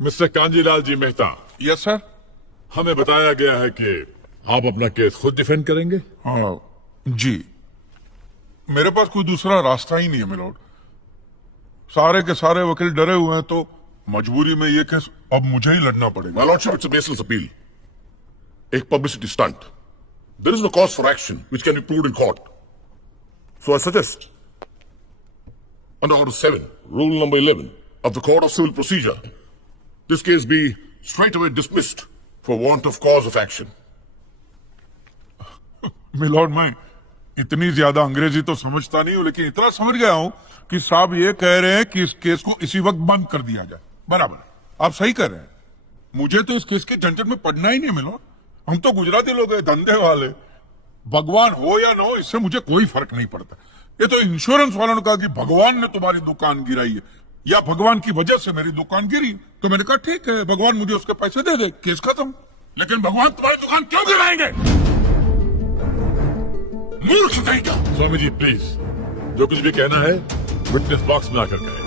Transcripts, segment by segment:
Mister Kanjilal जी Mehta, yes sir. हमें बताया गया है कि आप अपना केस खुद डिफेंड करेंगे। हाँ जी, मेरे पास कोई दूसरा रास्ता ही नहीं है मिलोड। सारे के सारे वकील डरे हुए हैं, तो मजबूरी में ये केस अब मुझे ही लड़ना पड़ेगा। My lordship, it's a baseless appeal. A publicity stunt. There is no cause for action which can be proved in court. So I suggest, under Order 7, Rule number 11 of the Code of Civil Procedure, this case be straightaway dismissed for want of cause of action. Milord, मैं इतनी ज्यादा अंग्रेजी तो समझता नहीं हूं, लेकिन इतना समझ गया हूं कि साहब ये कह रहे हैं कि इस केस को इसी वक्त बंद कर दिया जाए। बराबर, आप सही कर रहे हैं। मुझे तो इस केस के झंझट में पड़ना ही नहीं मिलोड। हम तो गुजराती लोग हैं, धंधे वाले। भगवान हो या ना हो, इससे मुझे कोई फर्क नहीं पड़ता। ये तो इंश्योरेंस वालों ने कहा कि भगवान ने तुम्हारी दुकान गिराई है या भगवान की वजह से मेरी दुकान गिरी, तो मैंने कहा ठीक है, भगवान मुझे उसके पैसे दे दे, केस खत्म। लेकिन भगवान तुम्हारी दुकान क्यों गिराएंगे? मूर्ख नहीं क्या? स्वामी जी प्लीज, जो कुछ भी कहना है विटनेस बॉक्स में आकर कहें।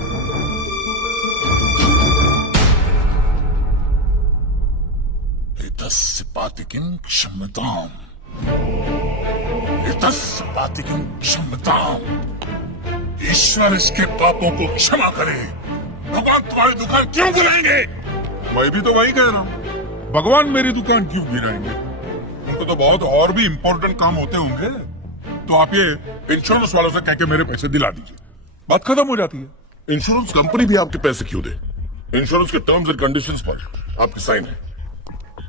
एतस्पातिकिं क्षम्यताम्, एतस्पातिकिं क्षम्यताम्। ईश्वर इसके पापों को क्षमा करे। भगवान तुम्हारी दुकान क्यों गिराएंगे? मैं भी तो वही कह रहा हूं, भगवान मेरी दुकान क्यों गिराएंगे? उनको तो बहुत और भी इंपॉर्टेंट काम होते होंगे। तो आप ये इंश्योरेंस वालों से कह के मेरे पैसे दिला दीजिए, बात खत्म हो जाती है। इंश्योरेंस कंपनी भी आपके पैसे क्यों दे? इंश्योरेंस के टर्म्स एंड कंडीशंस पर आपकी साइन है।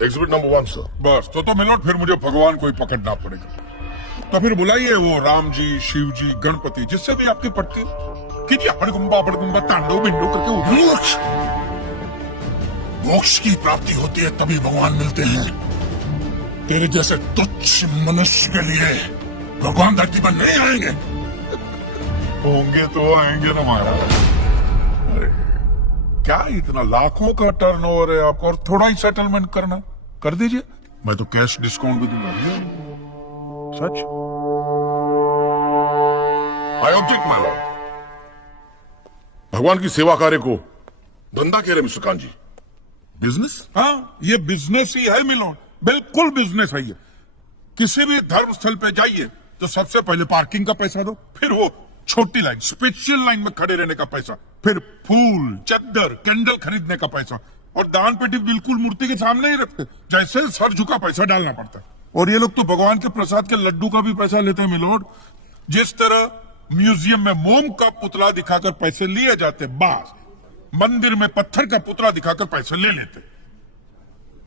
Exhibit number 1 sir. बस तो मिलोड, फिर मुझे भगवान को ही पकड़ना पड़ेगा। तो फिर बुलाइए वो राम जी, शिव जी, गणपति, जिससे भी आपकी पटती कीजिए। हड़कुंबा तांडव बिंडो करके उठा। मोक्ष, मोक्ष की प्राप्ति होती है तभी भगवान मिलते हैं। तेरे जैसे तुच्छ मनुष्य के लिए भगवान धरती पर नहीं आएंगे। होंगे तो आएंगे ना महाराज। अरे क्या इतना लाखों का टर्नओवर है आपको, और थोड़ा ही सेटलमेंट करना, कर दीजिए। मैं तो कैश डिस्काउंट भी दूंगा। सच। I object my lord. भगवान की सेवा कार्य को धंधा कह रहे मिस्टर कांजी? बिजनेस? हाँ, ये बिजनेस ही है मिलोड, बिल्कुल बिजनेस है ये। किसी भी धर्म स्थल पे जाइए तो सबसे पहले पार्किंग का पैसा दो, फिर वो छोटी लाइन, स्पेशल लाइन में खड़े रहने का पैसा, फिर फूल, चद्दर, कैंडल खरीदने का पैसा, और दान पेटी बिल्कुल मूर्ति के सामने ही रखते, जैसे सर झुका पैसा डालना पड़ता है। और ये लोग तो भगवान के प्रसाद के लड्डू का भी पैसा लेते हैं मिलोड। जिस तरह म्यूजियम में मोम का पुतला दिखाकर पैसे लिए जाते, बास मंदिर में पत्थर का पुतला दिखाकर पैसे ले लेते।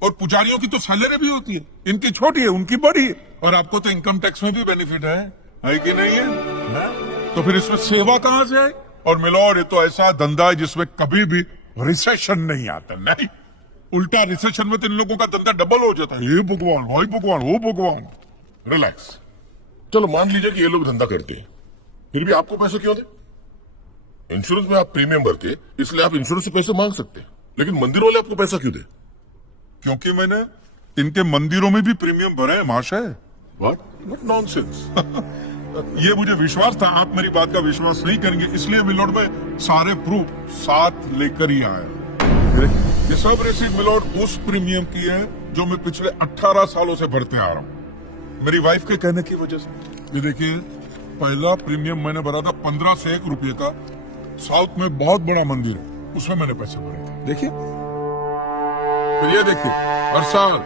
और पुजारियों की तो सैलरी भी होती है, इनकी छोटी है, उनकी बड़ी है। और आपको तो इनकम टैक्स में भी बेनिफिट है कि नहीं है? तो फिर इसमें सेवा कहां से आए? और मिलोड, ये तो ऐसा धंधा है जिसमें कभी भी रिसेशन नहीं आता। नहीं, उल्टा रिसेशन में तो इन लोगों का धंधा डबल हो जाता है। ये भगवान, भाई भगवान, वो भगवान। रिलैक्स। चलो मान लीजिए कि ये लोग धंधा करते हैं, फिर भी आपको पैसे क्यों दे? इंश्योरेंस में आप प्रीमियम भरते, इसलिए आप इंश्योरेंस से पैसे मांग सकते हैं। लेकिन मंदिर वाले आपको पैसा क्यों दे? क्योंकि मैंने इनके मंदिरों में भी प्रीमियम भरे हैं महाशय। What nonsense? ये मुझे विश्वास था, आप मेरी बात का विश्वास नहीं करेंगे, इसलिए मिलोड में सारे प्रूफ साथ लेकर ही आया। ये सब रेसिट मिलोड उस प्रीमियम की है जो मैं पिछले 18 सालों से भरते आ रहा हूँ, मेरी वाइफ के कहने की वजह से। ये देखिए, पहला प्रीमियम मैंने भरा था 15 से 1 रुपये का। साउथ में बहुत बड़ा मंदिर है, उसमें मैंने पैसे भरे थे। देखिए, फिर ये देखिए, हर साल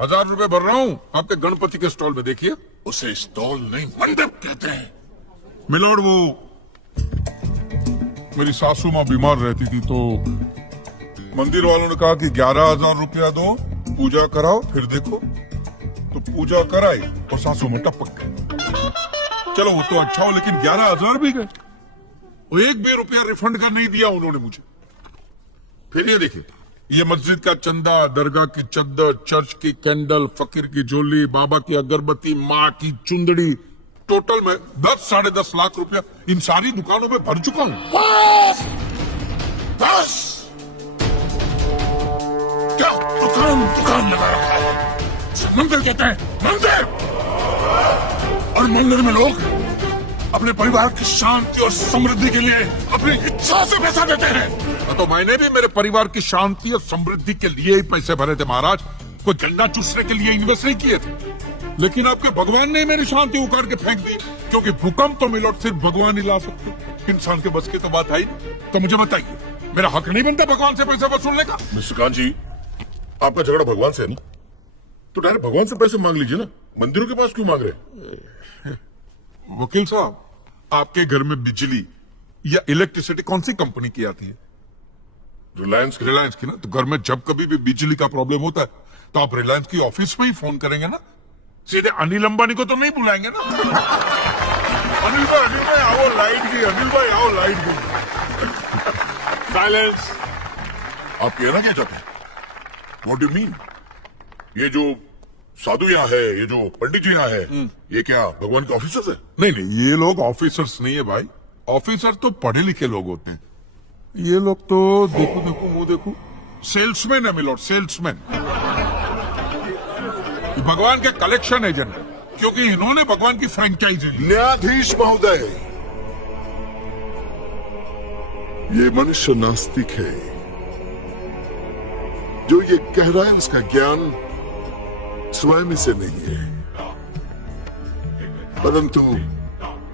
1000 रुपए भर रहा हूँ आपके गणपति के स्टॉल में। देखिए, उसे स्टॉल नहीं मंडप कहते हैं मिलोड। वो मेरी सासू माँ बीमार रहती थी, तो मंदिर वालों ने कहा कि 11,000 रुपया दो, पूजा कराओ, फिर देखो। तो पूजा कराई और सासू माँ टपक गई। चलो वो तो अच्छा हो, लेकिन 11,000 भी गए। वो एक भी रुपया रिफंड का नहीं दिया उन्होंने मुझे। फिर ये देखिए, ये मस्जिद का चंदा, दरगाह की चद्दर, चर्च की कैंडल, फकीर की झोली, बाबा की अगरबत्ती, माँ की चुंदड़ी, टोटल में 10-10.5 लाख रुपया इन सारी दुकानों में भर चुका हूँ। बस क्या दुकान लगा रखा है? मंदिर कहते हैं, मंदिर। और मंदिर में लोग अपने परिवार की शांति और समृद्धि के लिए अपनी इच्छा से पैसा देते हैं। तो मैंने भी मेरे परिवार की शांति और समृद्धि के लिए ही पैसे भरे थे महाराज, कोई गन्ना चूसने के लिए इन्वेस्ट नहीं किए थे। लेकिन आपके भगवान ने मेरी शांति उखाड़ के फेंक दी, क्योंकि भूकंप तो मिलोट सिर्फ भगवान ही ला सकते, इंसान के बस की तो बात है ही नहीं। तो मुझे बताइए, मेरा हक नहीं बनता भगवान से पैसे वसूलने का? मिस्टर कांत जी, आपका झगड़ा भगवान से है ना, तो डायरेक्ट भगवान से पैसे मांग लीजिए ना, मंदिरों के पास क्यों मांग रहे? वकील साहब, आपके घर में बिजली या इलेक्ट्रिसिटी कौन सी कंपनी की आती है? रिलायंस की ना। तो घर में जब कभी भी बिजली का प्रॉब्लम होता है तो आप रिलायंस की ऑफिस में ही फोन करेंगे ना, सीधे अनिल अंबानी को तो नहीं बुलाएंगे ना। अनिल भाई आओ लाइट गई, अनिल भाई आओ लाइट गई। साइलेंस। आप कहना क्या चाहते हैं? What do mean? ये जो साधु यहाँ है, ये जो पंडित जी यहाँ है, ये क्या भगवान के ऑफिसर्स है? नहीं, ये लोग ऑफिसर्स नहीं है भाई, ऑफिसर तो पढ़े लिखे लोग होते हैं। ये लोग तो देखो मुंह देखो, सेल्समैन है मिलोड, सेल्समैन। भगवान के कलेक्शन एजेंट है, क्योंकि इन्होंने भगवान की फ्रेंचाइजी ली। न्यायाधीश महोदय, ये मनुष्य नास्तिक है। जो ये कह रहा है उसका ज्ञान स्वयं से नहीं है, परंतु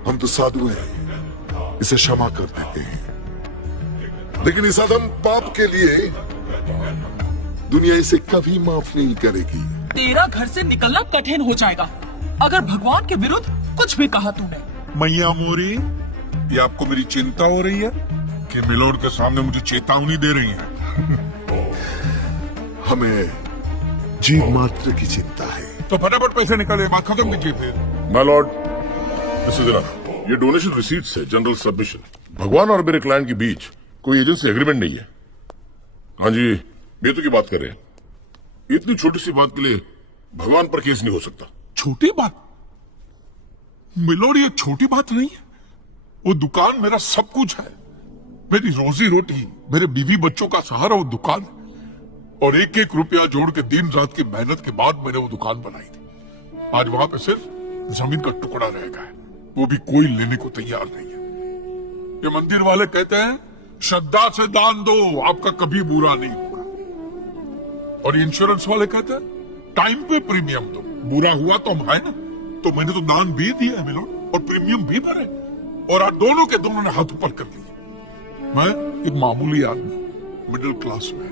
हम तो साधु हैं, इसे क्षमा कर देते हैं। लेकिन इस अधम पाप के लिए दुनिया इसे कभी माफ नहीं करेगी। तेरा घर से निकलना कठिन हो जाएगा अगर भगवान के विरुद्ध कुछ भी कहा तूने। मैया मोरी, ये आपको मेरी चिंता हो रही है कि मिलोड के सामने मुझे चेतावनी दे रही है? हमें जीव मात्र की चिंता है। तो फटाफट पैसे निकाले, बात खत्म कीजिए फिर। My Lord, this is enough. ये डोनेशन रिसीट्स है, जनरल सबमिशन। भगवान और मेरे क्लाइंट के बीच कोई एजेंसी एग्रीमेंट नहीं है। हाँ जी, बेतु की बात कर रहे हैं। इतनी छोटी सी बात के लिए भगवान पर केस नहीं हो सकता। छोटी बात मिलोड, ये छोटी बात नहीं है। वो दुकान मेरा सब कुछ है, मेरी रोजी रोटी, मेरे बीवी बच्चों का सहारा वो दुकान है। और एक एक रुपया जोड़ के दिन रात की मेहनत के बाद मैंने वो दुकान बनाई थी। आज वहां पे सिर्फ जमीन का टुकड़ा रह गया है, वो भी कोई लेने को तैयार नहीं है। ये मंदिर वाले कहते हैं श्रद्धा से दान दो, आपका कभी बुरा नहीं होगा। और इंश्योरेंस वाले कहते हैं टाइम पे प्रीमियम दो, बुरा हुआ तो हम आए ना। तो मैंने तो दान भी दिया है मिलोड, और प्रीमियम भी भरे, और आज दोनों के दोनों ने हाथ ऊपर कर लिए। मैं एक मामूली आदमी, मिडिल क्लास में,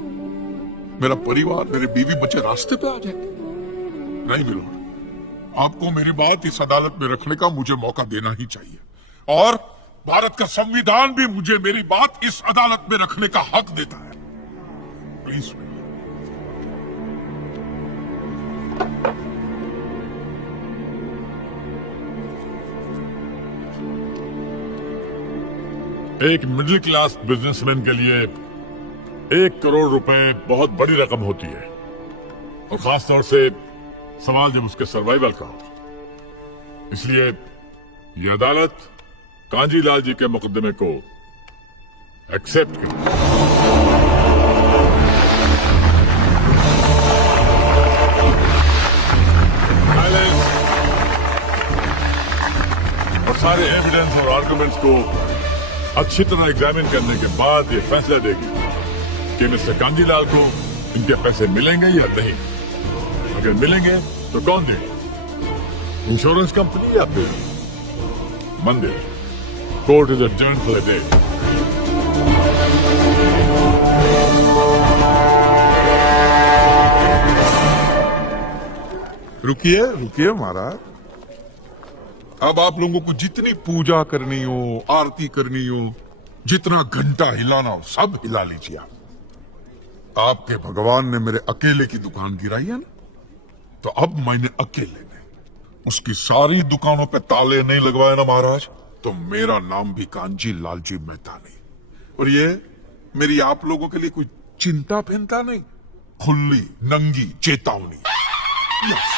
मेरा परिवार, मेरे बीवी बच्चे रास्ते पे आ जाएंगे। नहीं मिलोड, आपको मेरी बात इस अदालत में रखने का मुझे मौका देना ही चाहिए, और भारत का संविधान भी मुझे मेरी बात इस अदालत में रखने का हक देता है। प्लीज। एक मिडिल क्लास बिजनेसमैन के लिए 1 करोड़ रुपए बहुत बड़ी रकम होती है, और खासतौर से सवाल जब उसके सर्वाइवल का हो। इसलिए यह अदालत कांजीलाल जी के मुकदमे को एक्सेप्ट की। और सारे एविडेंस और आर्गुमेंट्स को अच्छी तरह एग्जामिन करने के बाद ये फैसला देगी कि मिस्टर कांजीलाल को इनके पैसे मिलेंगे या नहीं। अगर मिलेंगे तो कौन देगा, इंश्योरेंस कंपनी या फिर मंदिर? Court is adjourned for a day. रुकिए महाराज, अब आप लोगों को जितनी पूजा करनी हो, आरती करनी हो, जितना घंटा हिलाना हो, सब हिला लीजिए। आपके भगवान ने मेरे अकेले की दुकान गिराई है ना, तो अब मैंने अकेले ने उसकी सारी दुकानों पे ताले नहीं लगवाए ना महाराज, तो मेरा नाम भी कांजी लालजी मेहता नहीं। और ये मेरी आप लोगों के लिए कोई चिंता फिंता नहीं, खुली नंगी चेतावनी। यस।